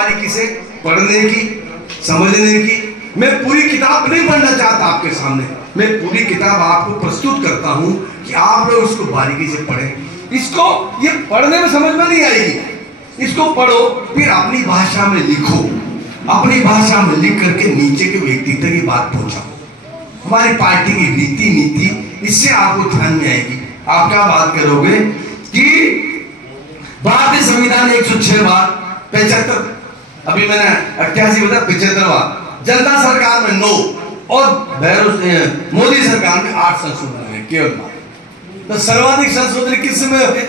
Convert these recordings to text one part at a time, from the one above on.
बारीकी से पढ़ने की, समझने की। मैं पूरी किताब नहीं पढ़ना चाहता आपके सामने, मैं पूरी किताब आपको प्रस्तुत करता हूं कि आप लोग इसको बारीकी से पढ़ें। इसको ये पढ़ने में समझ में नहीं आएगी, इसको पढ़ो फिर अपनी भाषा में लिखो, अपनी भाषा में लिख करके नीचे के व्यक्ति तक ये बात पहुंचाओ। हमारी पार्टी की रीति नीति इससे आपको ध्यान में आएगी। आप क्या बात करोगे कि भारतीय संविधान 106 बार 75, अभी मैंने 88 बताया 75 बार, जनता सरकार में 9 और मोदी सरकार में 8 संशोधन है केवल। तो सर्वाधिक संशोधन किस समय हुए?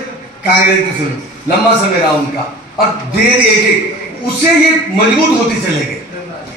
कांग्रेस के समय, लंबा समय रहा उनका, और धीरे एक उससे ये मजबूत होते चले गए,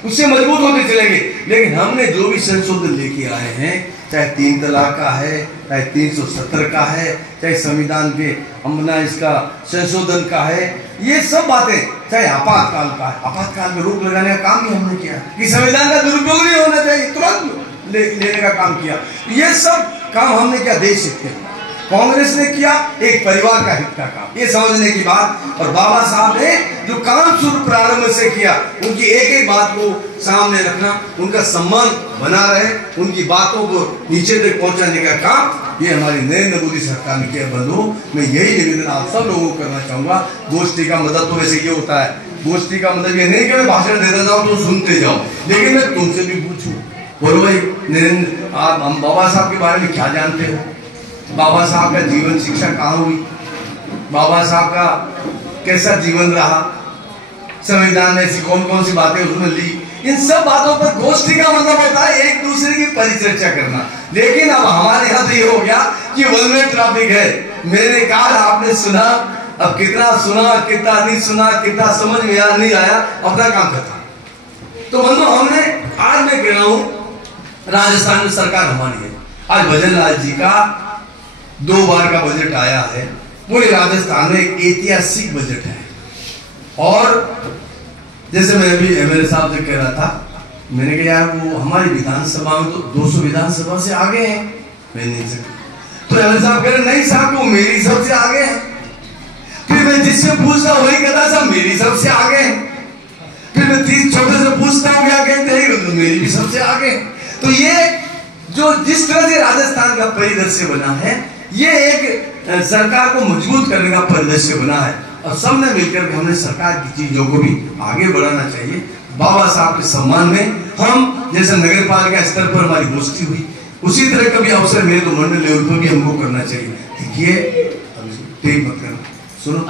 उससे मजबूत होते चले गए। लेकिन हमने जो भी संशोधन लेके आए हैं, चाहे 3 तलाक का है, चाहे 370 का है, चाहे संविधान के हमने इसका संशोधन का है, ये सब बातें, चाहे आपातकाल का है, आपातकाल में रोक लगाने का काम ही हमने किया कि संविधान का दुरुपयोग नहीं होना चाहिए, तुरंत लेने का काम किया। ये सब काम हमने किया देश हित के। कांग्रेस ने किया एक परिवार का हित का काम, ये समझने की बात। और बाबा साहब ने जो काम शुरू प्रारंभ से किया, उनकी एक एक बात को सामने रखना, उनका सम्मान बना रहे, उनकी बातों को नीचे तक पहुंचाने का काम ये हमारी नरेंद्र मोदी सरकार ने किया। बंधुओं, मैं यही निवेदन आप सब लोगों को करना चाहूंगा। गोष्ठी का मतलब तो वैसे ये होता है, गोष्ठी का मतलब ये नहीं कि मैं भाषण देता जाऊं तो सुनते जाओ, लेकिन मैं तुमसे भी पूछूं, बोलो भाई नरेंद्र, आप हम बाबा साहब के बारे में क्या जानते हो? बाबा साहब का जीवन शिक्षा कहाँ हुई? बाबा साहब का कैसा जीवन रहा? संविधान में ऐसी कौन कौन सी बातें उसने ली? इन सब बातों पर गोष्ठी का मतलब होता है एक दूसरे की परिचर्चा करना। लेकिन अब हमारे यहाँ तो ये हो गया कि वन वे ट्रैफिक है, मैंने कहा आपने सुना, अब कितना सुना, कितना नहीं सुना, कितना समझ में नहीं आया, अपना काम करता। तो बंधु, हमने आज मैं कह रहा हूं, राजस्थान में सरकार हमारी है। आज भजन लाल जी का 2 बार का बजट आया है, पूरे राजस्थान में एक ऐतिहासिक बजट है। और जैसे मैं अभी एमएलए साहब से कह रहा था, मैंने कहा यार वो हमारी विधानसभा में तो 200 विधानसभा से आगे हैं, मैं नहीं सकता। तो एमएलए साहब कह रहे नहीं साहब, वो मेरी सबसे आगे है। फिर मैं जिससे पूछता वही कहता साहब मेरी सबसे आगे है। फिर मैं 30 छोटे से पूछता हूँ क्या कहते हैं, तो मेरी भी सबसे आगे। तो ये जो जिस तरह से राजस्थान का परिदृश्य बना है, ये एक सरकार को मजबूत करने का परिदृश्य बना है। और सबने मिलकर के हमने सरकार की चीजों को भी आगे बढ़ाना चाहिए। बाबा साहब के सम्मान में हम जैसे नगर पालिका स्तर पर हमारी गोष्ठी हुई, उसी तरह का भी अवसर मेरे को मंडल लेवल पर भी हमको करना चाहिए। देखिए, टेप मत करना, सुनो।